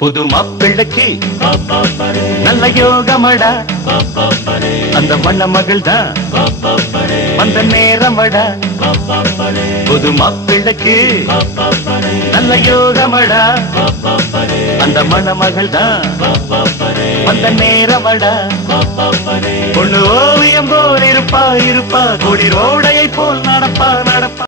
புது மாப்பிள்ளைக்கு நல்ல யோகமடா, அந்த மண்ண மகள் தான் வந்த நேரமடா. புது மாப்பிள்ளைக்கு நல்ல யோகமடா, அந்த மண்ண மகள் தான் வந்த நேரமடா. பொண்ணு ஓவியம் போல் இருப்பா இருப்பா, குளிரோடையை போல் நடப்பா நடப்பா.